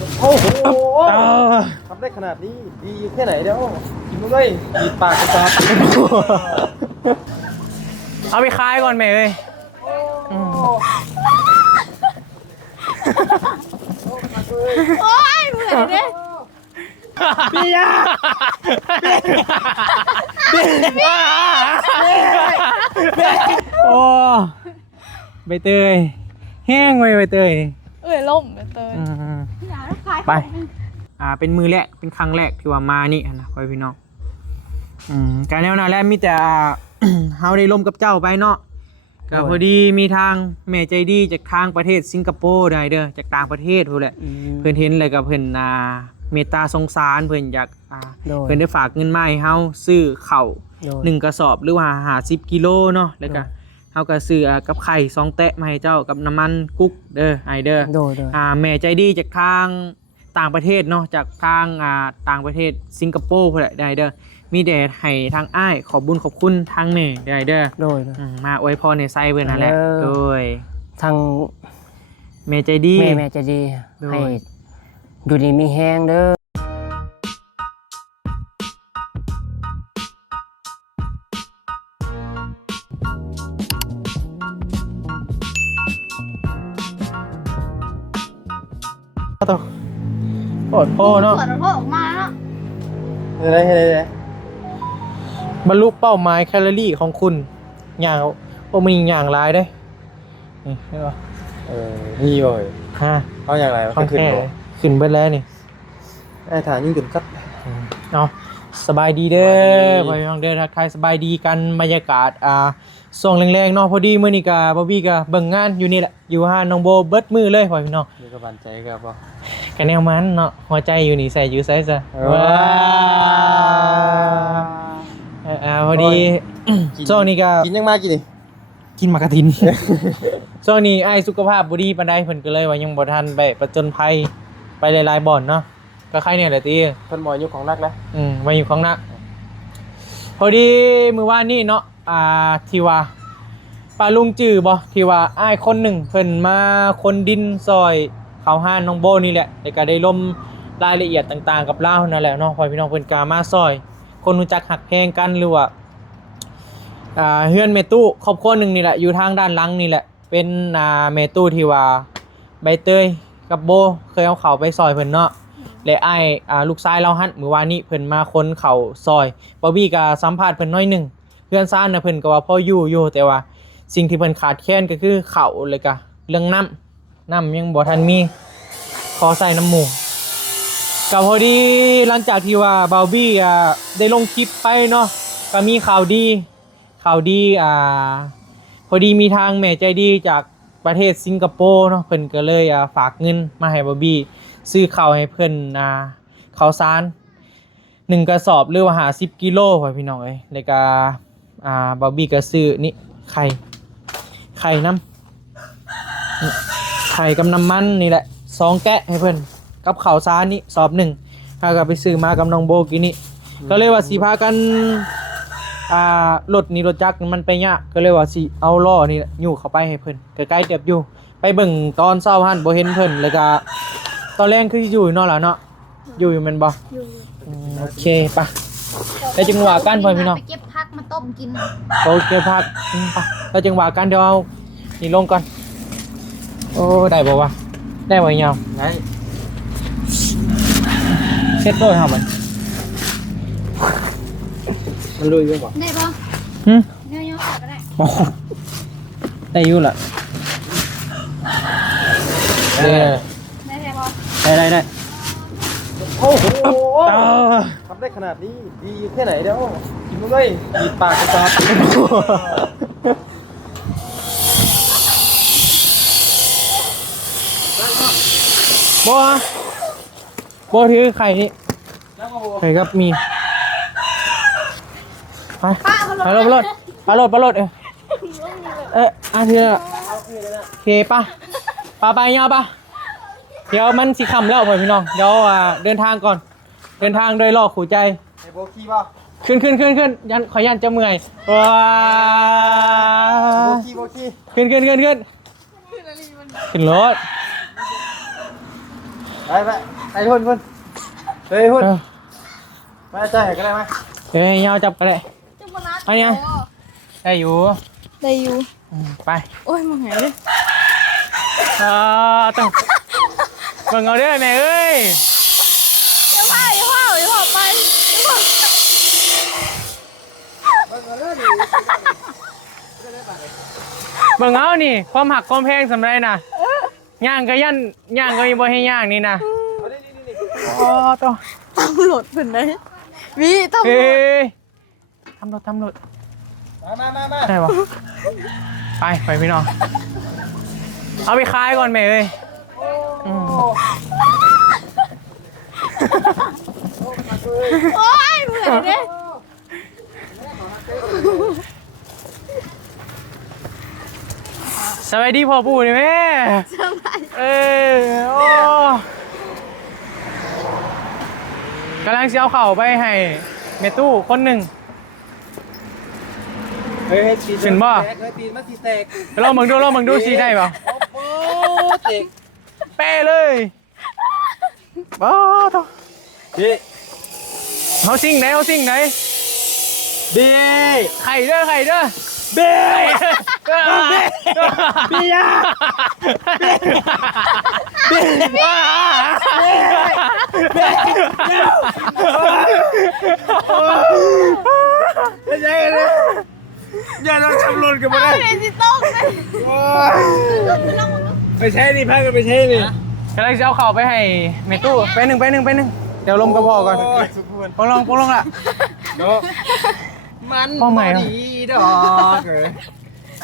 โอ้โหทำได้ขนาดนี้ดีแค่ไหนเดี๋ยวกินมาเลยดีปากกระซับ เอาไปคายก่อนแม่เอ้ยโอ้ยเหมือนเนี่ย พี่ยาโอ้ใบเตยแห้งไว้ใบเตย ล่มเตย ไปเป็นมือแรกเป็นครั้งแรกที่ว่ามานี่นะพ่อพี่น้องการแนวหน้าแรกมีแต่เฮาได้ร่วมกับเจ้าไปเนาะก็พอดีมีทางแม่ใจดีจากทางประเทศสิงคโปร์ได้เด้อจากต่างประเทศพู้นแหละเพิ่นเห็นเลยกับเพิ่นเมตตาสงสารเพิ่นอยากเพิ่นได้ฝากเงินมาให้เฮาซื้อข้าว1กระสอบหรือว่า50กิโลเนาะแล้วก็เฮาก็ซื้อกับไข่2แตะมาให้เจ้ากับน้ำมันกุ๊กเด้อไอเด้อแม่ใจดีจากทางต่างประเทศเนาะจากทางต่างประเทศสิงคโปร์พู้นแหละได้เด้อมีแดดให้ทางอ้ายขอบบุญขอบคุณทางแม่ได้เด้อโดยมาอวยพรในไซเบิ่นนั่นแหละโดยทางแม่ใจดีแม่ใจดีให้อยู่ดีมีแห้งเด้อตัวโอดโพเนาะ ส่วนพ่อออกมาเนาะ อะไรบรรลุเป้าหมายแคลอรี่ของคุณอย่างมีอย่างไรได้นี่ใช่ป่ะนี่โว้ยเขาอย่างไรมันขึ้นเบิดแล้วนี่ไอ้ฐานยิ่งขึ้นกัดเนาะสบายดีเด้อไปฟังเด้อทักทายสบายดีกันบรรยากาศส่วงแรงๆเนาะพอดีมื้อนี้ก็บ่บี้ก็เบิ่งงานอยู่นี่แหละอยู่ห้านน้องโบเบิดมือเลยพ่อพี่น้องมีกำลังใจกับบ่กันแนวมันเนาะหัวใจอยู่นี่ใส่อยู่ไสซะว้าพอดีช่วงนี้ก็กินยังมากินนี่กินมากระทินช่วงนี้ไอ้สุขภาพบ่ดีปานใดเพิ่นก็เลยว่ายังบ่ทันไปประจนภัยไปหลายๆบ่อนเนาะก็ใครเนี่ยแหละติเพิ่นบ่อยู่ของนักแล้วมาอยู่ของนักพอดีมื้อวานนี้เนาะที่ว่าป้าลุงจื้อบ่ที่ว่าอ้ายคนหนึ่งเพิ่นมาคนดินซอยเขาห้านน้องโบนี่แหละแล้วก็ได้ลมรายละเอียดต่างๆกับเล่านั่นแหละเนาะพ่อพี่น้องเพิ่นก็มาซอยคนรู้จักหักแพงกันหรือว่าเฮือนเมตู้ครอบครัวหนึ่งนี่แหละอยู่ทางด้านหลังนี่แหละเป็นเมตู้ที่ว่าใบเตยกับโบเคยเอาเขาไปซอยเพิ่นเนาะและไอ้ลูกชายเราหั่นมื้อวานนี้เพิ่นมาคนเขาซอยบ่บี้ก็สัมภาษณ์เพิ่นน้อยนึงเพื่อนซ่านน่ะเพิ่นก็ว่าพออยู่แต่ว่าสิ่งที่เพิ่นขาดแคลนก็คือข้าวเลยก็เรื่องน้ำยังบ่ทันมีขอใส่น้ำหมูก็พอดีหลังจากที่ว่าบาวบี้ได้ลงคลิปไปเนาะก็มีข่าวดีพอดีมีทางแม่ใจดีจากประเทศสิงคโปร์เนาะเพิ่นก็เลยฝากเงินมาให้บาวบี้ซื้อข้าวให้เพิ่นข้าวสาร1กระสอบหรือว่า50กิโลพ่อพี่น้องเอ้ยแล้วก็บาวบี้ก็ซื้อนี่ไข่น้ำไข่กับน้ำมันนี่แหละ2แกะให้เพิ่นกับข้าวสารนี่สอบ1ถ้าก็ไปซื้อมากับน้องโบกินนี่ก็เลยว่าสิพากันรถนี่รถจักรมันไปยากก็เลยว่าสิเอาล้อนี่แหละอยู่เข้าไปให้เพิ่นใกล้ๆเติบอยู่ไปเบิ่งตอนเช้าหั่นบ่เห็นเพิ่นแล้วก็ตอนแรกคืออยู่เนาะล่ะเนาะอยู่แม่นบ่อยู่โอเคป่ะแล้วจังหวะกันพ่อพี่น้องไปเก็บผักมาต้มกินโอเคพักป่ะแล้วจังหวะกันเดี๋ยวเอานี่ลงก่อนโอ้ได้บ่วะได้บ่ยาวได้เซ็ตด้วยครับมันลุยอยู่บ่ได้ปะเนี่ยยังขาดก็ได้ได้อยู่ล่ะได้โอ้โหทำได้ขนาดนี้ดีแค่ไหนเดี๋ยวกินมาเลยดีปากกระซับโบถือไข่นี่ไข่ครับมีไปรถเธอเคป่ะไปเงาป่ะเดี๋ยวมันสิคำแล้วพ่อพี่น้องเดี๋ยวเดินทางก่อนเดินทางโดยรอบขู่ใจไอ้โบกี้ป่ะขึ้นยันขอยันจะเมื่อยว้าโบกี้ขึ้นรถ ไปหุ่นเฮ้ยหุ่นมาใจก็ได้ไหม เฮ้ยยาวจับก็ได้ จุ๊บนัด อันเนี้ยได้อยู่ ได้อยู่ ไป โอ้ยมึงไงเลย ต้องเบิ่งเอาเด้อแม่เอ้ย เดี๋ยวพ่อไปเดี๋ยวพ่อ เบิ่งเอานี่ความหักความแพงสำไรน่ะย่างก็ยันย่างก็ยังบ่ให้ย่างนี่นะอ๋อต้อง ตำรวจเป็นไงวิตำร เฮ้ วจ ยทำรถมา ได้ปะไปพี่น้องเอาไปขายก่อนแม่เอ้ยอืม โอ้ยเหมือนเนี่ย สวัสดีพ่อปู่นี่แม่ สบาย โอ้กำลังจะเอาเข่าไปให้เมตู้คนหนึ่ง เฮ้ยตี ขึ้นบ่ เฮ้ยตีมาตีแตก ลองมึงดูสิได้ป่ะ โอ้เตก เป้เลยบ้าต่อ พี่ เขาซิ่งไหนบี ไข่เด้อบี พี่ยาไม่ใช่เลยอย่าเราชำรุนกันมาได้ เป็นสิต้องเลย ไม่ใช่นี่พักกันไม่ใช่นี่ กำลังจะเอาเข่าไปให้เมตู้ไปหนึ่งเดี๋ยวลมกระเพาะก่อนปองลงละ เนาะมัน พ่อใหม่ ดีดอกเลย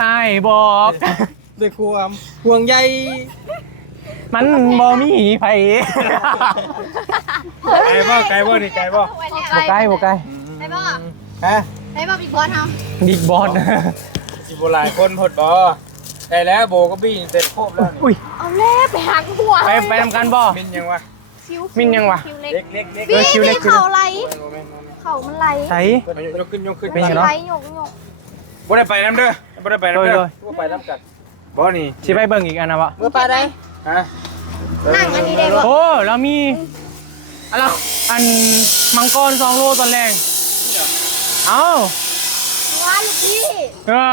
ไอ้บอก ด้วยความห่วงใย มันบ่มีไผ ไก่บ่นี่ไก่บ่ บ่ใกล้ ไปบ่ ฮะ ไปบ่บิ๊กบอสเฮา บิ๊กบอส สิบหลายคนพดบ่ได้แล้วโบก็บี้เสร็จครบแล้ว อุ้ย เอาเล่ไปหักหัว ไปทำกันบ่ มินยังวะ คิ้ว มินยังวะ คิ้วเล็ก เล็ก พี่ คิ้วเล็ก เข่าไหลเข่ามันไหล ใส่ ยกขึ้น เป็นไงเนาะ ไหลหยก บ่ได้ไปน้ำเด้อบ่ได้ไปน้ำเด้ โด อย บ่ไปน้ำกันบ่นี่ สิไปเบิ่งอีกอันนะวะ เมื่อปลาได้ ฮะ นั่งอันนี้ได้บ่ โอ้เรามีอันมังกร2 โลตอนแรงเอ้า ว่าลูกพี่ อ่า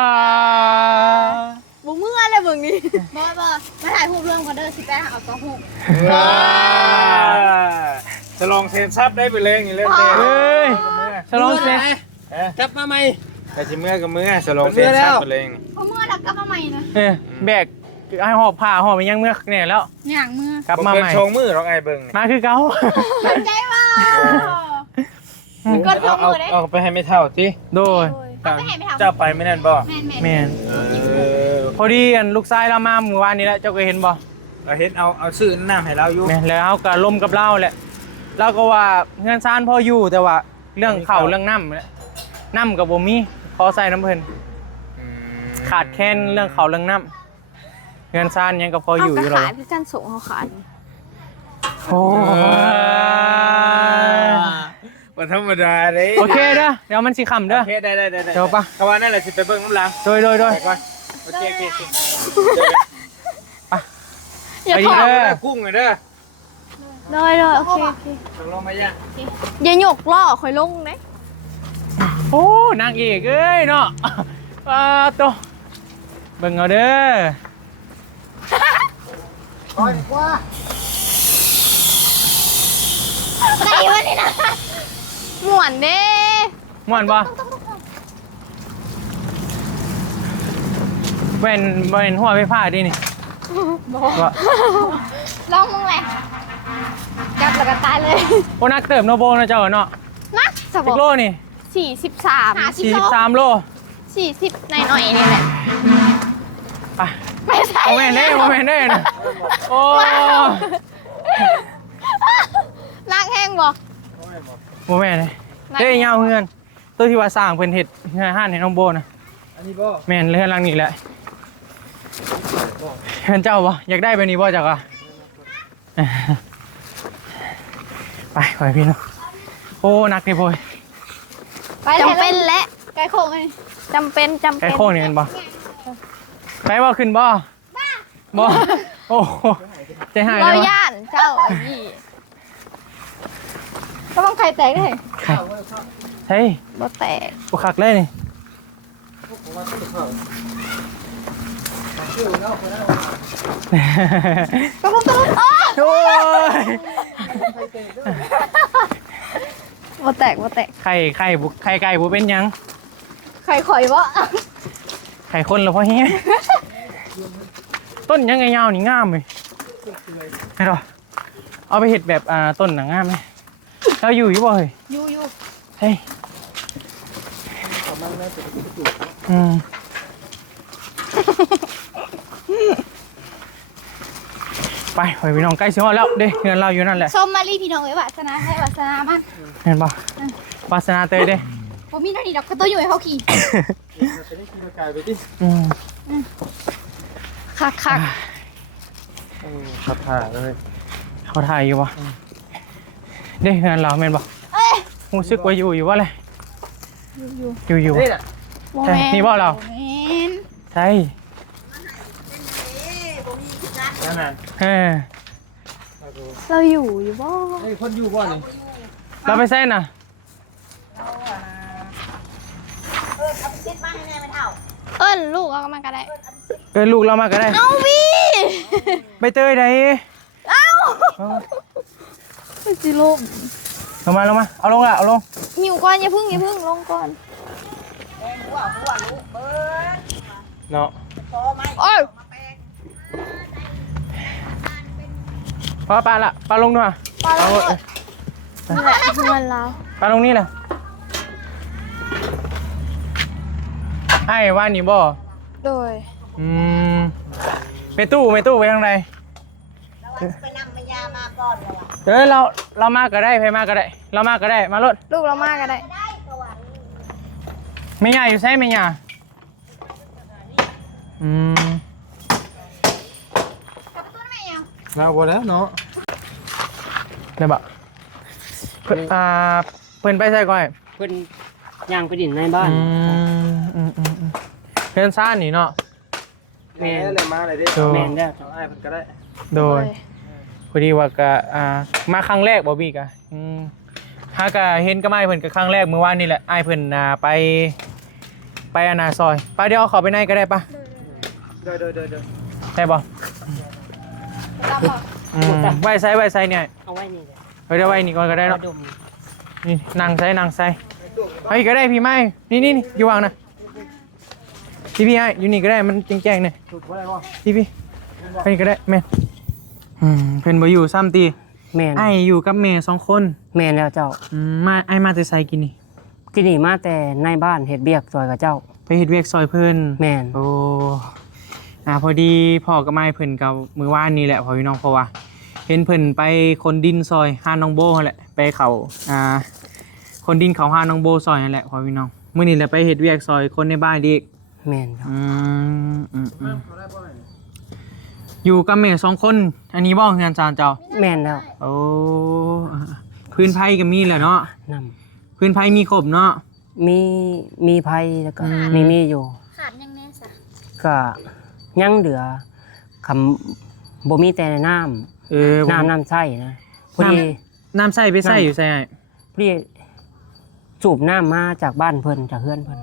บุ้งเมื่อเลยเบิ่งนี่บ่มาถ่ายรูปเรื่องกันเด้อสิแป้เอาตัวหู จะลองเซนซับได้ไปเลยนี่เล่นเด้ เฮ้ยฉลองเสร็จ จับมาไหมแต่สิเมื่อกับเมื่อจะลองเซนซับไปเลย เอาเมื่อแล้วกลับมาใหม่นะ แบกให้หอบผ้าหอบไปยังเมื่อเนี่ยแล้ว อย่างเมื่อก ลับมาใหม่ ชงมือหรอกไอ้เบิ่ง มาคือเก่า ใจว่าก็ชมมือได้ เอาไปให้ไม่เท่าสิ โดย เอาไปให้ไปทำ เจ้าไปไม่นั่นบ่ แม่น พอดีอันลูกชายเรามาเมื่อวานนี้แล้วเจ้าก็เห็นบ่ เราเห็นเอาซื้อน้ำให้เราอยู่ แม่นแล้วก็ล่มกับเราแหละเราก็ว่าเงินซานพออยู่แต่ว่าเรื่องเข่าเรื่องน้ำกับบ่มีขอใส่น้ำเพิ่นขาดแค่เรื่องเข่าเรื่องน้ำเงินซานยังก็พออยู่อยู่หรอ ขายพี่กันส่งเขาขาย โอ้ วันธรรมดาเลย โอเคเด้อเดี๋ยวมันสิขำเด้อ โอเคได้ เดี๋ยวปะ คำว่านั่นแหละสิไปเบิ่งน้ำล้าง โดย ไปก่อนโอเค อย่า ไป ข ดี อ เด้อ กุ้งเด้อ เลยโอเค ตกลงมาย่า อย่าหยกล่อคอยลงนะ โอ้นางเอกเอ้ยเนาะตัวเบิ่งเอาเด้อ ไหนวะนี่นะหมวนเด้ ม่วนบ่เว้นหัวไปผ้าดินี่ว่า ลองมึงแหละจับแล้วก็ตายเลย โอ้นักเติมโนโบนะเจ้าเนาะ นักสบ สิบโลนี่ 43 43 โล 40หน่อยๆนี่แหละ ไป ไปใส่ โมเมนต์ได้นะโอ้ ลากแห้งบ่ โมเมนต์เลยเฮ้ยยาวเฮือนตัวที่ว่าสร้างเพิ่นเฮ็ดเฮือนห้านให้น้องโบนะ อันนี้บ่ แม่นเฮือนหลังนี้แหละเฮือนเจ้าบ่อยากได้แบบนี้บ่จักอ่ะไปพี่น้องโอ้หนักนี่พ่อย จำเป็นและไก่โค้งนี่จำเป็น ไอ้โค้งนี่เห็นบ่ไปบ่ขึ้นบ่บ่โอ้ใจหาย เรา เลยวะ ย่าน เจ้าไอ้นี่ก็ต้องไข่แตกเลย ไข่เฮ้ย บ่แตก บ่คักเลยนี่ ผมว่าต้องเข้าชื่อแล้วคนนั้น ก็ต้องอ้า โอ้ย บ่แตกบ่แตก ไข่ไก่บ่เป็นหยัง ไข่ข่อยบ่ ไข่คนแล้วพอเฮียต้นยังไงยาวนี่งามเลยไอ้ดอกเอาไปเห็ดแบบต้นหนังงามไหมเราอยู่บ่เฮ้ย อยู่ เฮ้ยอืมไปพี่น้องใกล้เสียแล้วเด้เงินเราอยู่นั่นแหละ ส้มมารีพี่น้องเอ้ยวาสนาให้วาสนามัน เห็นปะวาสนาเตยเด้ บ่มีเท่านี้ดอกก็ตัวอยู่ให้เขาขี่ จะได้กินกายไปดิ อืม คัก ขับถ่ายเลย เขาถ่ายอยู่ปะเด้เงินเราเห็นปะ เอ้ย รู้สึกว่าอยู่ว่าอะไร อยู่ นี่น่ะ บ่แม่ นี่บ่เรา บ่แม่น ใช่ นั่นน่ะ เออ เราอยู่บ่ ไอ้คนอยู่บ่นี่ เราไปเส้นน่ะ เอิ้นลูกเอามาก็ได้ ลูกเรามาก็ได้ เอาวิ ไปเตยไหน เอาสิลูก ลงมาเอาลงละเอาลง หิวก่อนอย่าพึ่งลงก่อน เนาะ โอ้ย พอปลาละปลาลงด้วย ปลาลงด้วย นี่แหละเงินเรา ปลาลงนี่แหละไอ้ว่านี่บ่ โดย เมตู้ไปทางใดไปนำมายามาก่อนเลยเรามาก็ได้ไปมาก็ได้เรามาก็ได้มารถ ลูกเรามาก็ได้ ไม่ใหญ่อยู่ใช่ไหมใหญ่มาบ่แล้วเนาะ เดี๋ยวบะเพิ่นไปใส่ก่อน เพิ่นย่างไปดินในบ้าน เพิ่นซ่านนี่เนาะ แม่เลยมาเลยดิ แม่นแล้ว เอาไอ้เพิ่นก็ได้ โดยพอดีว่าก็มาครั้งแรกบ่บี้กะหากะเห็นก็ไม่เพิ่นก็ครั้งแรกเมื่อวานนี่แหละอ้ายเพิ่นไปอนาซอยไปเดี๋ยวเอาเข้าไปในก็ได้ปะ เดี๋ยว ได้บ่ รับบ่ ไว้ใส่เนี่ย เอาไว้นี่เลย เดี๋ยวไว้นี่ก่อนก็ได้เนาะ ดม นี่นั่งใส่เฮ้ยก็ได้พี่ไม่นี่อยู่วางนะพี่ไอ้อยู่นี่ก็ได้มันแจ้งๆเนี่ย สุดบ่ได้บ่ พี่ไปนี่ก็ได้แม่เพิ่นบ่อยู่ซ้ำตี แม่น ไอ้อยู่กับแม่2 คน แม่นแล้วเจ้า มาไอ้มาแต่ไสกินนี่ กินนี่มาแต่ในบ้านเฮ็ดเบียกซอยกับเจ้า ไปเฮ็ดเวียกซอยเพิ่น แม่น โอ้พอดีพ่อกับแม่เพิ่นกับมื้อวานนี่แหละพ่อพี่น้องเพราะว่าเห็นเพิ่นไปคนดินซอยหาน้องโบนั่นแหละไปเขาคนดินเขาหาน้องโบซอยนั่นแหละพ่อพี่น้องมื้อนี้แหละไปเฮ็ดเวียกซอยคนในบ้านอีก แม่นครับ อยู่กับแม่2 คนอันนี้บ่งานจานเจ้า แม่นแล้ว โอ้พื้นไผก็มีแหละเนาะ นำ พื้นไผมีครบเนาะ มีไผแล้วก็มีอยู่ ขาดยังแน่ซะ ก็ยังเหลือคำบ่มีแต่น้ำน้ำใช้นะพอดี น้ำใส่ไปใส่อยู่ใส่ไอ้ พอดีสูบน้ำมาจากบ้านเพิ่นจากเฮือนเพิ่น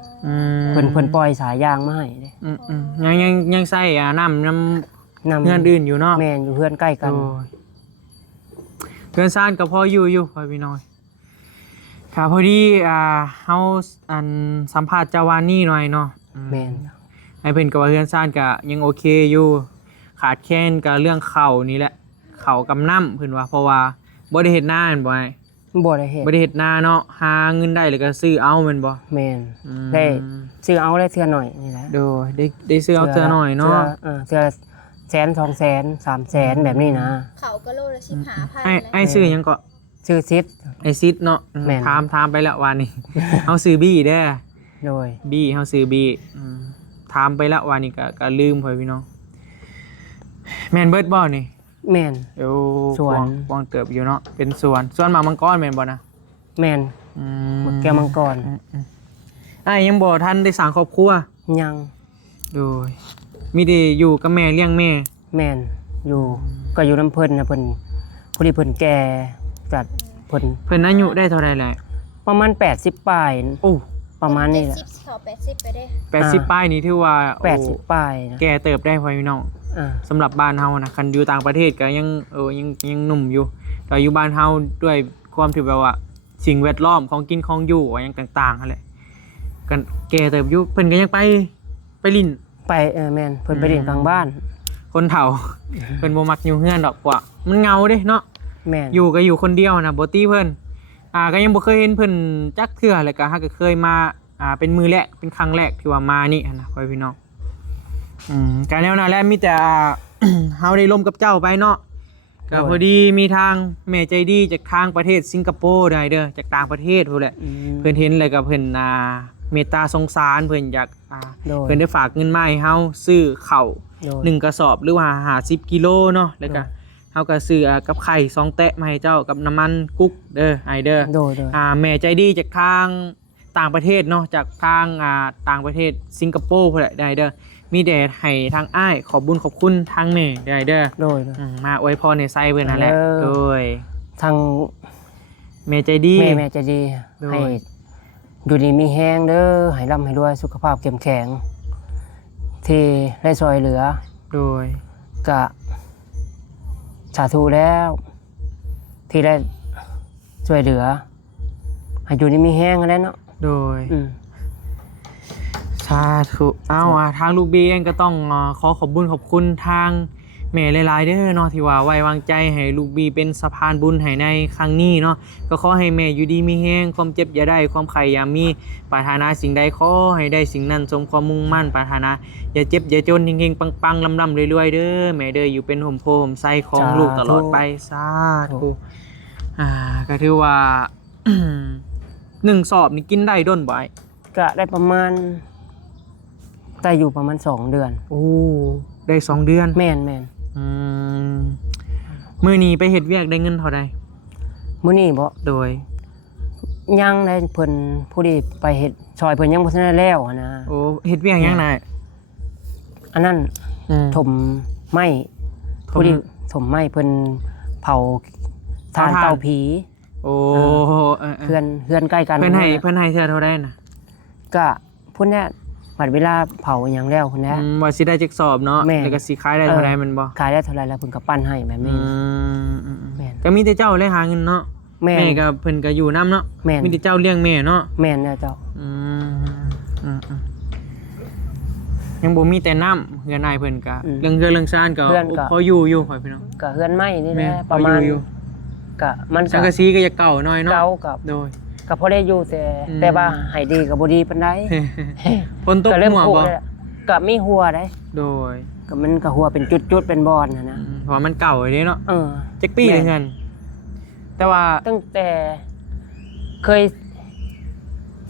เ เพิ่นปล่อยสายยางมาให้เด้ ยังใส่น้ำ นำ เงินอื่นอยู่เนาะ แม่นอยู่เฮือนใกล้กัน โอ้ยเพื่อนซ่านกับพ่ออยู่พ่อพี่น้อยค่ะพอดีเฮาสัมภาษณ์เจาวานี่หน่อยเนาะ แม่น ไอ้เพิ่นกับว่าเพื่อนซ่านก็ยังโอเคอยู่ขาดแค่นกับเรื่องเข่านี่แหละเข่ากับน้ำเพิ่นว่าเพราะว่าบ่ได้เฮ็ดนาแม่นบ่ไอ้ บ่ได้เฮ็ด บ่ได้เฮ็ดนาเนาะหาเงินได้แล้วก็ซื้อเอาแม่นบ่ แม่นได้ซื้อเอาได้เทื่อหน่อยนี่แหละ โดยได้ซื้อเอาเทื่อหน่อยเนาะ เทื่อ100,000 200,000 300,000แบบนี้นะ เขาก็โลละ15,000 ไอ้ซื้อหยังก็ ซื้อซิด ไอซิดเนาะ แม่น ถามไปแล้ววันนี้ เฮาซื้อบี้เด้อ โดย บี้เฮาซื้อบี้ถามไปแล้ววันนี้ก็ลืมพ่อพี่น้องแม่นเบิดบ่นี่ แม่น เดี๋ยว สวน กวางเติบอยู่เนาะเป็นสวนหมากมังกรแม่นบ่นะ แม่นแก้วมังกร อ้ายยังบ่ทันได้สร้างครอบครัว ยัง โดยมีแต่อยู่กับแม่เลี้ยงแม่ แม่นอยู่ก็อยู่น้ำเพิ่นนะเพิ่น อดีเพิ่นแก่จัดเพิ่น อายุได้เท่าไหร่แหละ ประมาณ80ปลาย โอ้ ประมาณนี้แหละ 70เขา80ไปเด้ 80ป้ายนี่ถือว่าโอ้ 80ปลายนะ แก่เติบได้พ่อพี่น้อง อ่า สำหรับบ้านเฮานะคันอยู่ต่างประเทศก็ยังยังหนุ่มอยู่แต่อยู่บ้านเฮาด้วยความที่แบบว่าสิ่งแวดล้อมของกินของอยู่อย่างต่างๆนั่นแหละกันแก่เติบอยู่เพิ่นก็ยังไปลิ้น ไปแม่นเพิ่นไปเล่นกลางบ้าน คนเฒ่า เพิ่นบ่มักอยู่เฮือนดอกว่ามันเหงาเด้เนาะ แม่น อยู่ก็อยู่คนเดียวนะบ่ตีเพิ่นก็ยังบ่เคยเห็นเพิ่นจักเทื่อเลยก็ฮักก็เคยมาเป็นมือแรกเป็นครั้งแรกที่ว่ามานี่หั้นนะพ่อพี่น้องการแนวนั้นแหละมีแต่ เฮาได้ร่วมกับเจ้าไปเนาะก็พอดีมีทางแม่ใจดีจากทางประเทศสิงคโปร์ได้เด้อจากต่างประเทศพู้นแหละเพิ่นเห็นเลยก็เพิ่นเมตตาสงสารเพิ่นอยากเพิ่นได้ฝากเงินมาให้เฮาซื้อข้าว1กระสอบหรือว่า50กิโลเนาะแล้วก็เฮาก็ซื้อกับไข่2แตะมาให้เจ้ากับน้ำมันกุ๊กเด้อไอเด้อ โดย แม่ใจดีจากทางต่างประเทศเนาะจากทางต่างประเทศสิงคโปร์พุ่นแหละได้เด้อมีแด่ให้ทางอ้ายขอบบุญขอบคุณทางแม่ได้เด้อ โดย มาอวยพรในไซเพิ่นนั่นแหละโดย ทาง แม่ใจดี แม่จะดี โดย ให้อยู่ดีมีแห้งเด้อให้ร่ำให้รวยสุขภาพเข้มแข็งที่ได้ช่วยเหลือ โดย กะสาธุแล้ว ที่ได้ช่วยเหลือให้อยู่ดีมีแห้งแล้วเนาะ โดย อืม สาธุทางลูกบีเองก็ต้องขอขอบบุญขอบคุณทางแม่หลายๆเด้อเนาะที่ว่าไว้วางใจให้ลูกบีเป็นสะพานบุญให้ในครั้งนี้เนาะก็ขอให้แม่อยู่ดีมีแห้งความเจ็บอย่าได้ความไข่อย่ามีปรารถนาสิ่งใดขอให้ได้สิ่งนั้นสมความมุ่งมั่นปรารถนาอย่าเจ็บอย่าจนเฮงๆปังๆลำๆรวยๆเด้อแม่เด้ออยู่เป็นห่มโพห่มไส้ของลูกตลอดไปสาธุก็ถือว่า 1 สอบนี่กินได้ด้นบ่อย กะได้ประมาณได้อยู่ประมาณ2 เดือน โอ้ได้2 เดือน แม่น มื้อนี้ไปเฮ็ดเวียกได้เงินเท่าใด มื้อนี้บ่ โดย ยังได้เพิ่นผู้ดีไปเฮ็ดซอยเพิ่นยังบ่ทันได้แล้วนะ โอ้เฮ็ดเวียกหยังน่ะ อันนั้นถมไม้ผู้ดีถมไม้เพิ่นเผาทานเตาผี โอ้เพื่อนใกล้กัน เพิ่นให้เท่าเท่าใดน่ะ ก็พุ่นเนี่ยบัดเวลาเผาหยังแล้วพุ่นเนี่ย ว่าสิได้จักสอบเนาะ แม่ แล้วก็สิขายได้เท่าใดมันบ่ ขายได้เท่าไรแล้วเพิ่นก็ปั้นให้แบบนี้แม่น ก็มีแต่เจ้าเลยหาเงินเนาะ แม่น แม่ก็เพิ่นก็อยู่นํเนาะ แม่น มีแต่เจ้าเลี้ยงแม่เนาะ แม่นแล้วเจ้า ยังบ่มีแต่น้ำเฮือนอ้ายเพิ่นก็เรื่องชานก็พออยู่พ่อพี่น้อง ก็เฮือนไม้นี่แห แม่ ละประมาณ อยู่ ก็มัน สังกะสีก็จะเก่าหน่อยเนาะ เก่ากับ โดย ก็พอได้อยู่แต่ว่าให้ดีก็บ่ดีปานใด ฝนตก ก็เริ่ม หัว คุ บ่ แล้วก็มีหัวได้ โดย ก็มันก็หัวเป็นจุดๆเป็นบอนนะ เพราะว่ามันเก่าเลยเนาะ เออ จักปีเลยเงินแต่ว่า ตั้งแต่เคย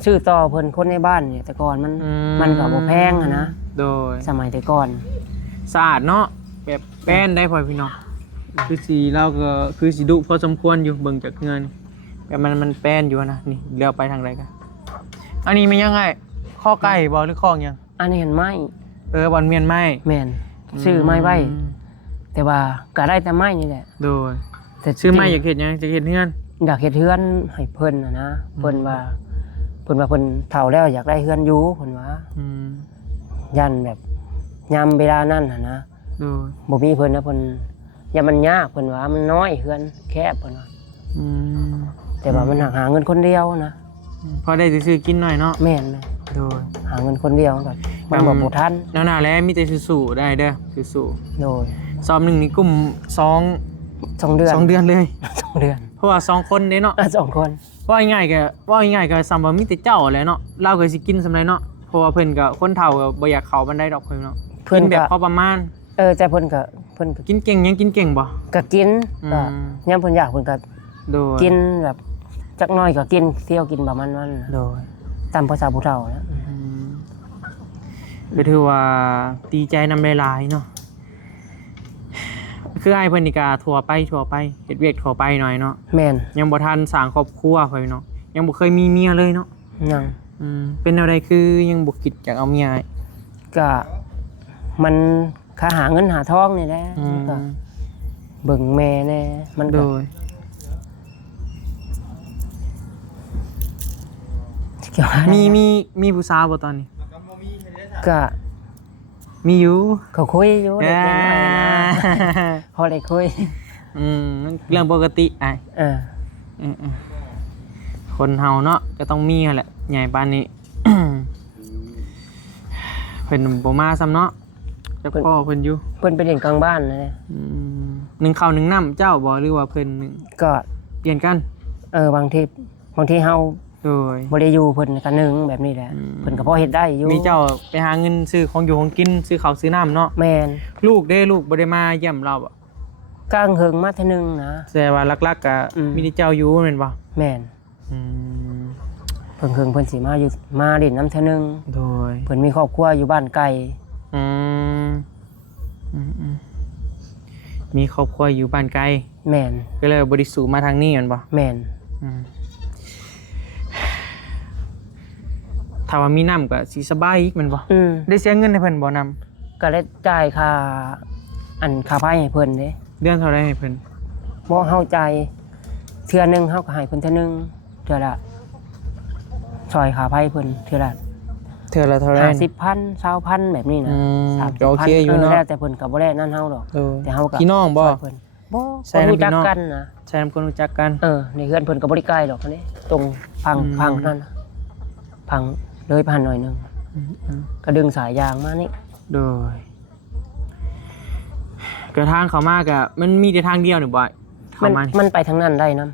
ซื้อต่อเพิ่นคนในบ้านเนี่ยแต่ก่อนมันก็บ่แพงอะนะ โดย สมัยแต่ก่อน สะอาดเนาะแบบแป้นได้พอพี่น้องคือสีเราก็คือสีดุพอสมควรอยู่เบิ่งจากเงินแบบมันแป้นอยู่นะนี่เลี้ยวไปทางใดกันอันนี้มันยังไงข้อไก่บ่หรือข้อยัง อันนี้เห็นไหม บอลเมียนไม้ แม่นซื้อไม้ไว้แต่ว่าก็ได้แต่ไม้นี่แหละ โดย แต่ ซื้อไม้อยากเห็นยังจะเห็นเฮือน อยากเฮ็ดเฮือนให้เพิ่นนะเพิ่นว่าเพิ่นเฒ่าแล้วอยากได้เฮือนอยู่เพิ่นว่ายันแบบยามเวลานั้นนะ โดย บ่มีเพิ่นนะเพิ่นยามมันยากเพิ่นว่ามันน้อยเฮือนแคบเพิ่นว่าแต่ว่ามันหาเงินคนเดียวนะ พอได้ซื้อกินหน่อยเนาะ แม่นเลย โดย หาเงินคนเดียวก็มันบ่ทัน แล้วน่าแล้วมีแต่สู้ๆได้เด้อสู้ โดย ๆซ้อม1นี่กลุ่ม2 เดือน 2 เดือนเลย 2 เดือน เพราะว่า2 คนเด้เนาะ 2 คน ว่าง่ายก็ซ้ำว่ามีแต่เจ้าแหละเนาะเราก็สิกินสำไรเนาะเพราะว่าเพิ่นก็คนเฒ่าก็บ่อยากเข้าปานใดดอกเพิ่นเนาะกินแบบพอประมาณ แต่เพิ่นก็ กินเก่งยังกินเก่งบ่ ก็กินก็ยามเพิ่นอยากเพิ่นก็ โดย กินแบบจักหน่อยก็กินเที่ยวกินประมาณนั้น โดย ตามภาษาผู้เฒ่านะ ก็ถือว่าดีใจนำหลายๆเนาะคืออ้ายเพิ่นนี่ก็ทั่วไปเฮ็ดเวียกทั่วไปหน่อยเนาะ แม่น ยังบ่ทันสร้างครอบครัวเพิ่นเนาะยังบ่เคยมีเมียเลยเนาะ ยัง เป็นแนวใดคือยังบ่คิดอยากเอาเมีย ก็มันค่าหาเงินหาทองนี่แหละก็ เบิ่งแม่แน่มัน โด ก็ ย เกี่ยว มีผู้สาวบ่ตอนนี้ ก็ มีอยู่ เขาคุยอยู่เด็กน้อยนะพอได้คุย มันเรื่องปกติไอ้ เออ คนเฮาเนาะก็ต้องมีแหละใหญ่ปานนี้ เพิ่นบ่มาซ้ำเนาะจักพ่อเพิ่นอยู่ เพิ่นไปเล่นกลางบ้านนะเนี่ย หนึ่งข้าวหนึ่งน้ำเจ้าบ่หรือว่าเพิ่นหนึ่ง ก็ เปลี่ยนกัน บางทีเฮา โดย บ่ได้อยู่เพิ่นก็นึงแบบนี้แหละ เพิ่นก็พอเฮ็ดได้อยู่ มีเจ้าไปหาเงินซื้อของอยู่ของกินซื้อข้าวซื้อน้ำเนาะ แม่น ลูกเด้ลูกบ่ได้มาเยี่ยมเราบ่ กลางเฮิงมาเทื่อนึงนะ แต่ว่าหลักๆก็มีแต่เจ้าอยู่แม่นบ่ แม่น อืม เพิ่นสิมาอยู่มาเล่นน้ำเทื่อนึง โดย เพิ่นมีครอบครัวอยู่บ้านไกล อืมมีครอบครัวอยู่บ้านไกล แม่น ก็เลยบริสุทธิ์มาทางนี้แม่นบ่ แม่น ถ้าว่ามีน้ำก็สิสบายอีกแม่นบ่ ได้เสียเงินให้เพิ่นบ่นำ ก็ได้จ่ายค่าค่าไฟให้เพิ่นเด้ เดือนเท่าไรให้เพิ่น บ่เฮาจ่ายเทื่อนึงเฮาก็ให้เพิ่นเทื่อนึงเทื่อละซอยค่าไฟเพิ่นเทื่อละ เท่าละเท่าไร 50,000 20,000แบบนี้นะ ก็โอเคอยู่เนาะ แล้วแต่เพิ่นก็บ่ได้นั่นเฮาดอกแต่เฮาก็ พี่น้องบ่ ช่วยเพิ่นบ่ ใช่นะ รู้จัก พี่น้อง กันนะ ใช่นำคนรู้จักกัน ในเฮือนเพิ่นก็บ่ได้ใกล้ดอกอันนี้ตรงพังนั่นน่ะพังเลยผ่านหน่อยหนึงก็ดึงสายยางมานี่ โดยกระทางเขามากอะมันมีแต่ทางเดียวนี่บ่เข้ามา มันไปทางนั้นได้นํ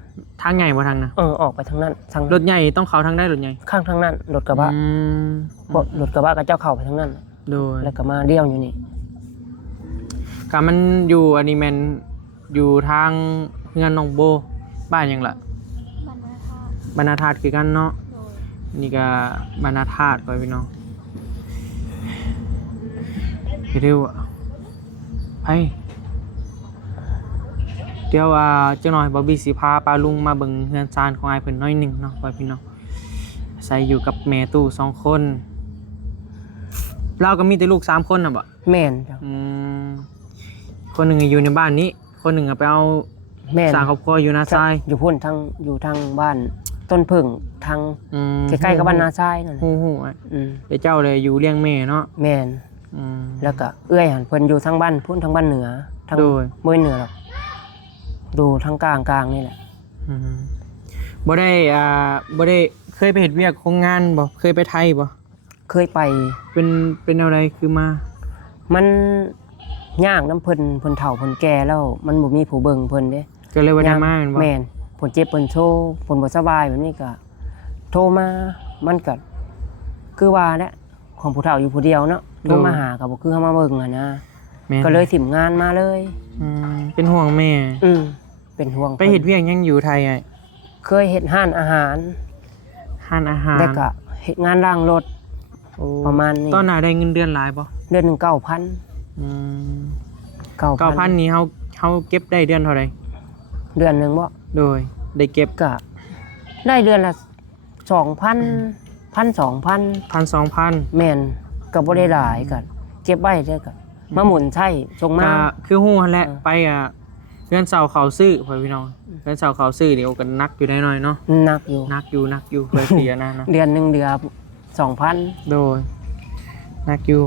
ทางใหญ่บ่ทางนะ ออกไปทางนั้นทาง รถใหญ่ต้องเขาทางได้รถใหญ่ ข้างทางนั้นรถกระบะบ่รถกระบะก็เจ้าเข้าไปทางนั้น โดย แล้วก็มาเลี้ยวอยู่นี่ ก็มันอยู่อันนี้แม่นอยู่ทางเงินน้องโบบ้านหยังล่ะบรรณาธาตุคือกันเนาะนี่ก็บรรณาธาตุไปพี่น้องเร็วอ่ะไปเดี๋ยวเจ้าหน่อยบอบบี้สิพาปาลุงมาเบิ่งเฮือนซานของอ้ายเพิ่นน้อยหนึงเนาะไปพี่น้องใส่อยู่กับแม่ตู้2คนเราก็มีแต่ลูก3คนน่ะบ่ แม่นจ้ะ คนหนึ่งอยู่ในบ้านนี้คนหนึ่งไปเอา แม่น สร้างครอบครัวอยู่นาซาย อยู่พุ่นอยู่ทางบ้านต้นผึ่งทางใกล้ๆกับบ้านนาทรายนั่น ฮู้เดี๋ยวเจ้าเลยอยู่เลี้ยงแม่เนาะ แม่นแล้วก็เอื้อยหันเพิ่นอยู่ทางบ้านพุ่นทางบ้านเหนือทาง โดย บ่เหนือหรอกดูทางกลางนี่แหละ บ่ได้เคยไปเฮ็ดเวียกโรงงานบ่เคยไปไทยบ่ เคยไป เป็นอะไรคือมา มันยากน้ำเพิ่นเฒ่าเพิ่นแก่แล้วมันบ่มีผู้เบิ่งเพิ่นเด้ ก็เลยว่าได้มาแม่นบ่ แม่นเพิ่นเจ็บเพิ่นโชว์เพิ่นบ่สบายแบบนี้ก็โทรมามันก็คือว่าแหละของผู้เฒ่าอยู่ผู้เดียวเนาะโทรมาหาก็บ่คือเฮามาเบิ่งอะนะ แม่น ก็เลยถิ่มงานมาเลย เป็นห่วงแม่ เป็นห่วง ไปเฮ็ดเวียกยังอยู่ไทยไอ้ เคยเฮ็ดร้านอาหาร ร้านอาหาร แล้วก็เฮ็ดงานล้างรถ โอ้ ประมาณนี้ ตอนน่ะได้เงินเดือนหลายบ่ เดือนหนึง 9,000 9,000นี้เฮาเก็บได้เดือนเท่าใด เดือนหนึงบ่ โดยได้เก็บ ก็ได้เดือนละ 2,000 1,200 1,000-2,000 แม่นก็บ่ได้หลายก็เก็บไว้เด้อก็มาหมุนใช้ส่งมา ก็คือฮู้หั่นแหละไปเดือนเสาร์เขาซื้อพ่อพี่น้องเดือนเสาร์เขาซื้อเดี๋ยวก็นักอยู่ได้หน่อยเนาะ หนักอยู่ นักอยู่เคยเสียนะ เดือนหนึงเดือน 2,000 โดยนักอยู่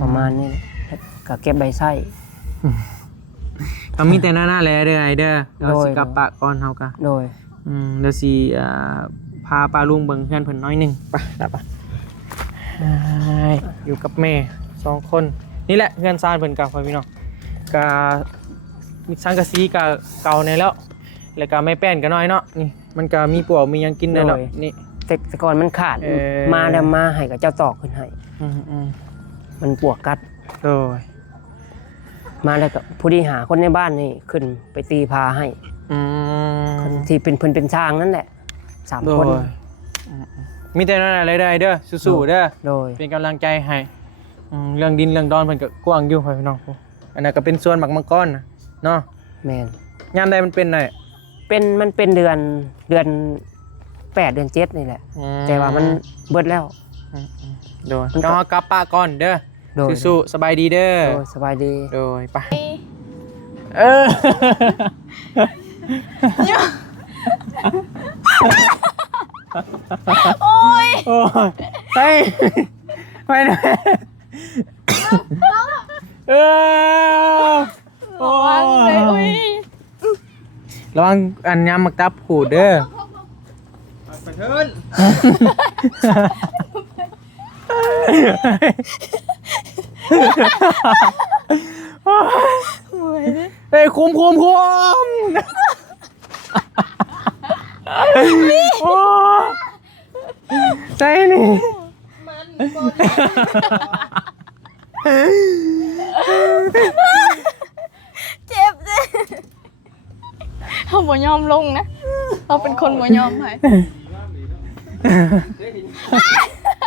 ประมาณนี้ก็เก็บใบไส้ ก็มีแต่หน้าแลเด้อไอเด้อเราสิ โดย กลับปะก่อนเฮาก็ โดย เดี๋ยวสิพาปลาลุงเบิ่งเพื่อนเพิ่นน้อยหนึงไปได้ปะอยู่กับแม่2คนนี่แหละเพื่อนซ่านเพิ่นกับพ่อพี่น้องก็มีสังกะสีก็เก่าแน่แล้วแล้วก็ไม่แป้นก็น้อยเนาะนี่มันก็มีปวกมีหยังกินได้แล้วนี่ แต่ก่อนมันขาดมาแล้วมาให้กับเจ้าตอกขึ้นให้มันปวกกัด โดย มาแล้วก็ผู้ที่หาคนในบ้านนี่ขึ้นไปตีพาให้คนที่เป็นเพิ่นเป็นช้างนั่นแหละ3 คน มีแต่นั่นอะไรได้เด้อสู้ๆเด้อ โดย เป็นกำลังใจให้เรื่องดินเรื่องดอนเพิ่นก็กว้างอยู่พ่อพี่น้องอันนั้นก็เป็นส่วนหมักมังกรน่ะเนาะ แม่น ยามใดมันเป็นได้ มันเป็นเดือน8เดือน7นี่แหละแต่ว่ามันเบิดแล้ว โดยน้องกลับป้าก่อนเด้อ โดย สู้ๆสบายดีเด้อ โดยสบายดี โดยไป เออ โอ้ย โอ้ยไปไปไหนเออโอ้ วางเลยอุ้ย ระวังอันยำมักตับขูดเด้อ ไปเถิน เฮ้ยคุมโอ้ใจนี่ เจ็บเลยเขาบ่ยอมลงนะเราเป็นคนบ่ยอมให้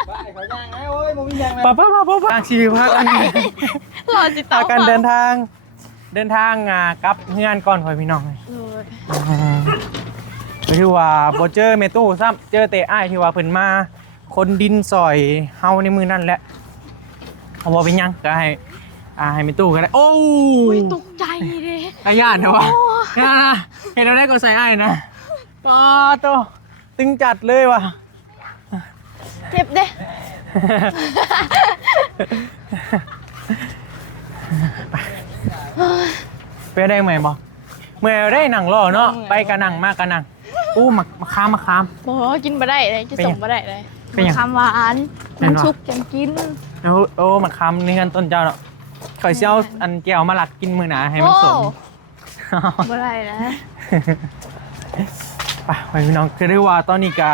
ไปเขาย่างนะโอ้ยมึงมีย่างนะ ป้าชีวิตพักอันนี้ รอจิตตา การเดินทางกลับเฮือนก่อนพ่อพี่น้องที่ว่าบ่เจอเมตู้ซ้ำเจอเตะอ้ายที่ว่าเพิ่นมาคนดินซอยเฮาในมือนั่นแหละเอาบ่เป็นหยังก็ให้เมตู้ก็ได้โอ้ อุ้ ย ยตกใจเลย อาญาเถอะวะนะเห็นเราได้ก็ใส่อ้ายนะป้าโตตึงจัดเลยว่ะ เจ็บเด้ ไปได้ไหมบ่เมื่อได้หนังรอเนาะไปกะหนังมากกะหนังอู้มาค้าม บ่กินบ่ได้เลยจะส่งบ่ได้เลย เป็นหยัง คำหวาน เป็ มัน น วะ ชุกจังกิน โอ้มาค้ามนี่กันต้นเจ้าเนาะข่อยสิเอาอันแก้วมาหลักกินมื้อหนาให้มันสม บ่ได้นะ ไปพี่น้องคือได้ว่าตอนนี้ก็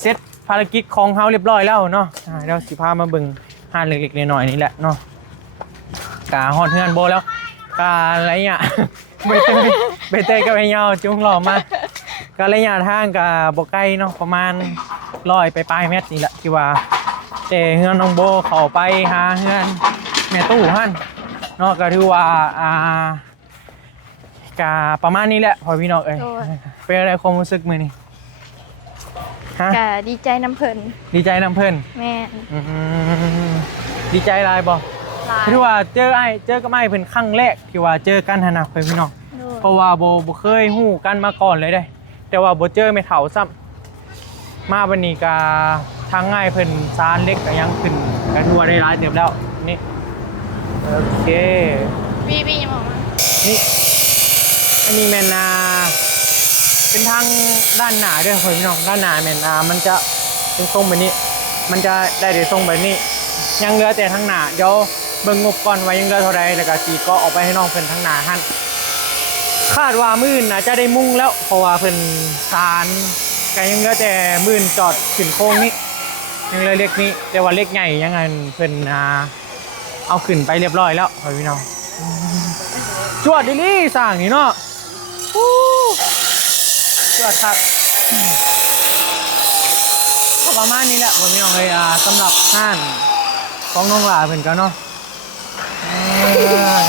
เสร็จภารกิจของเฮาเรียบร้อยแล้วเนาะเดี๋ยวสิพามาเบิ่งห้านเล็กๆน้อยๆนี่แหละเนาะกาฮอดเฮือนโบแล้วกาอะไรเนี่ยใบเตยกับไอ้ยาวจุงหล่อมาการะยะทางกับบ่ไกลเนาะประมาณ100ไปปลายเมตรนี่แหละที่ว่าแต่เฮือนน้องโบเข้าไปหาเฮือนแม่ตู้หั่นเนาะก็ถือว่ากาประมาณนี้แหละพอพี่น้องเอ้ยเป็นอะไรความรู้สึกมื้อนี้ฮะ ก็ดีใจน้ำเพิ่น ดีใจนำเพิ่น แม่ ดีใจหลายบ่ หลาย ที่ว่าเจอกับไอ้เพิ่นครั้งแรกที่ว่าเจอกันหั่นน่ะพี่น้อง เพราะว่าบ่เคยฮู้กันมาก่อนเลยเด้แต่ว่าบ่เจอไม่เฒ่าซ้ำมาวันนี้ก็ทางง่ายเพิ่นซานเล็กก็ยังขึ้นก็ถือว่าได้หลายเติบแล้วนี่โอเค พี่ยังบอกมา นี่อันนี้แม่นเป็นทางด้านหน้าเด้อพี่น้องด้านหน้าแม่นมันจะเป็นทรงแบบนี้ มันจะได้ทรงแบบนี้ยังเหลือแต่ทางหน้าเดี๋ยวเบิ่งงบก่อนว่ายังเหลือเท่าใดแล้วก็สิก็ออกไปให้น้องเพิ่นทางหน้าหั่นคาดว่ามื้อน่าจะได้มุ่งแล้วเพราะว่าเพิ่นซานก็ยังเหลือแต่มื้อจอดขึ้นโค้งนี้ยังเหลือเล็กนี้แต่ว่าเล็กใหญ่ยังไงเพิ่นเอาขึ้นไปเรียบร้อยแล้วพี่น้องจวดดิลี่สร้างนี่เนาะจวดครับก็ประมาณนี้แหละพี่น้องเลยสำหรับห้านของน้องหลาเพิ่นกันเนาะ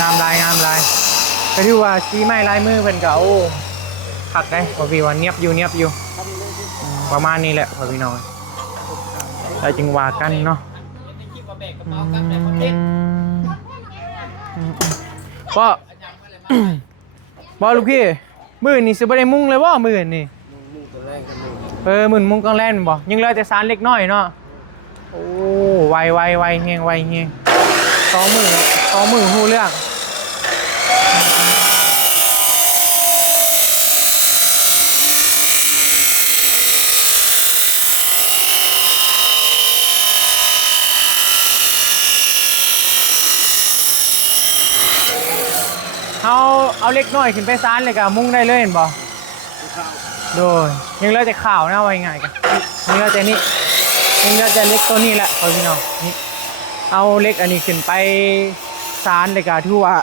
งามลายก็ที่ว่าชี้ไม้ลายมือเพิ่นก็โอ้ขักได้พอพี่ว่าเนียบอยู่ประมาณนี้แหละพี่น้องเราจึงว่ากันเนาะก็ลูกพี่มื้อนี่สิบ่ได้มุ่งเลยว่ามื้อนี่มื้อมุ่งกลางแล่นบ่ยังเหลือแต่สารเล็กน้อยเนาะโอ้ไวเฮง2 มื้อฮู้เรื่องเอาเล็กน้อยขึ้นไปซานเลยกับมุ่งได้เลยเห็นบ่โดยยังเหลือแต่ข่าวนะไว้ง่ายกันยังเหลือแต่นี่ยังเหลือแต่เล็กตัวนี้แหละพี่น้องนี่เอาเล็กอันนี้ขึ้นไปซานเลยกับที่ว่า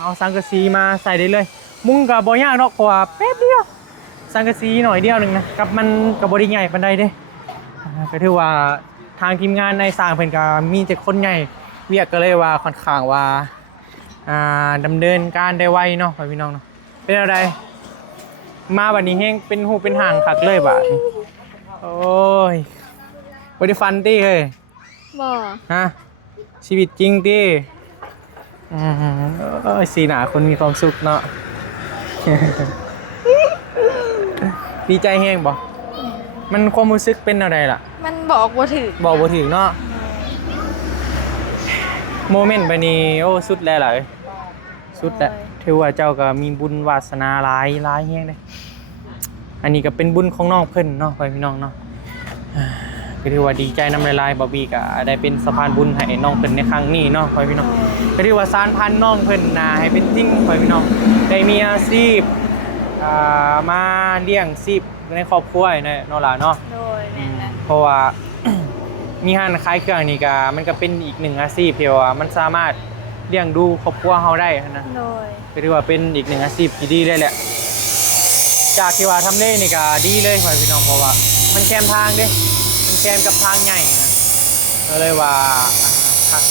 เอาสังกะสีมาใส่ได้เลยมุ่งกับบ่ยากเนาะเพราะว่าแป๊บเดียวสังกะสีหน่อยเดียวนึงนะกับมันกับบ่ได้ใหญ่ปานใดเด้ก็ถือว่าทางทีมงานในสร้างเพิ่นก็มีแต่คนใหญ่เวียกก็เลยว่าค่อนข้างว่าดำเนินการได้ไวเนาะพี่น้องเนาะเป็นอะไรมาวันนี้แห้งเป็นหูเป็นห่างคักเลยบ่ะโอ้ยบริฟันตี้เฮ้ย บ่ ฮะชีวิตจริงตี้ สีหนาคนมีความสุขเนาะ ดีใจแห้งบ่มันความรู้สึกเป็นอะไรล่ะ มันบอกบ่ถึก บอกบ่ถึงเนาะโมเมนต์ไปนี้โอ้สุดแล้วล่ะเอ้ยสุดแล้วถือว่าเจ้าก็มีบุญวาสนาหลายแฮงเด้อันนี้ก็เป็นบุญของน้องเพิ่นเนาะพี่น้องเนาะก็ถือว่าดีใจนำหลายๆบอบบี้ก็ได้เป็นสะพานบุญให้น้องเพิ่นในครั้งนี้เนาะพี่น้องก็ถือว่าสานพันน้องเพิ่นนะให้เป็นจริงพี่น้องได้มีอาชีพมาเลี้ยงชีพในครอบครัวเนาะล่ะเนาะ โดยแม่นแหละ เพราะว่า มีห้านขายเครื่องนี่ก็มันก็เป็นอีกหนึ่งอาชีพที่ว่ามันสามารถเลี้ยงดูครอบครัวเฮาได้นะ โดย ก็ถือว่าเป็นอีกหนึ่งอาชีพที่ดีเลยแหละจากที่ว่าทำเลนี่ก็ดีเลยพี่น้องเพราะว่ามันแคมทางเด้มันแคมกับทางใหญ่นะก็เลยว่าครับ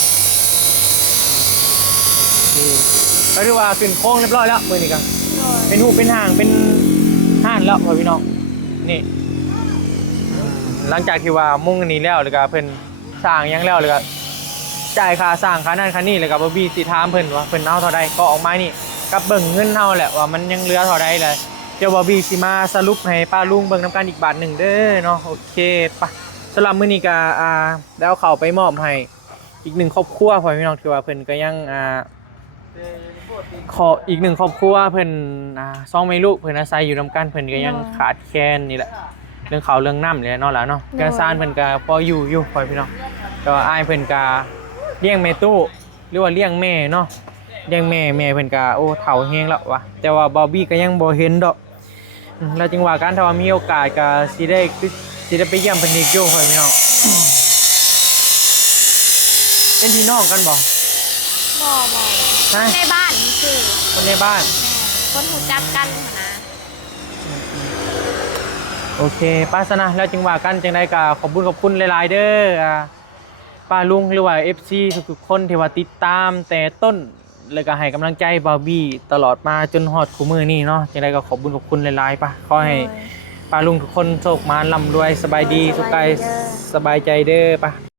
นี่ก็ถือว่าขึ้นโค้งเรียบร้อยแล้วมื้อนี้ก็ โดย เป็นหูเป็นห่างเป็นห้านแล้วพี่น้องนี่หลังจากที่ว่ามุ่งอันนี้แล้วแล้วก็เพิ่นสร้างหยังแล้วแล้วก็จ่ายค่าสร้างค่านั่นค่านี่แล้วก็บ่มีสิถามเพิ่นว่าเพิ่นเอาเท่าใดก็ออกมานี่กับเบิ่งเงินเฮาแหละว่ามันยังเหลือเท่าใดเลยเดี๋ยวบ่บีสิมาสรุปให้ป้าลุงเบิ่งนํกันอีกบาทหนึงเด้อเนาะโอเคปะสำหรับมื้อนี้ก็ได้เอาเข้าไปมอบให้อีกหนึ่งครอบครัวพี่น้องที่ว่าเพิ่นก็ยังขออีกหนึ่งครอบครัวเพิ่นสองแม่ลูกเพิ่นอาศัยอยู่นํกันเพิ่นก็ยังขาดแคลนนี่แหละเรื่องข้าวเรื่องน้ำเลยเนาะล่ะเนาะกระซานเพิ่นก็พออยู่พี่น้องก็อ้ายเพิ่นก็เลี้ยงแม่ตู้หรือว่าเลี้ยงแม่เนาะเลี้ยงแม่เพิ่นก็โอ้เฒ่าแฮงแล้ววะแต่ว่าบอบบี้ก็ยังบ่เห็นดอกแล้วจึงว่าการถ้าว่ามีโอกาสก็สิได้ไปเยี่ยมเพิ่นอีกอยู่พี่น้องเป็นพี่น้องกันบ่ บ่ ฮะ ในบ้านนี่คือ คนในบ้าน แม่คนหูจักกันหั้นนะ โอเคป้าสนะแล้วจึงว่ากันจังไดก็ขอบคุณหลายๆเด้อป้าลุงหรือว่า FC ทุกๆคนที่ว่าติดตามแต่ต้นแล้วก็ให้กำลังใจบาร์บี้ตลอดมาจนฮอดคู่มือนี้เนาะจังไดก็ขอบคุณหลายๆป่ะขอให้ป้าลุงทุกคนโชคมาร่ำรวยสบายดีสุขกายสบายใจเด้อป่ะ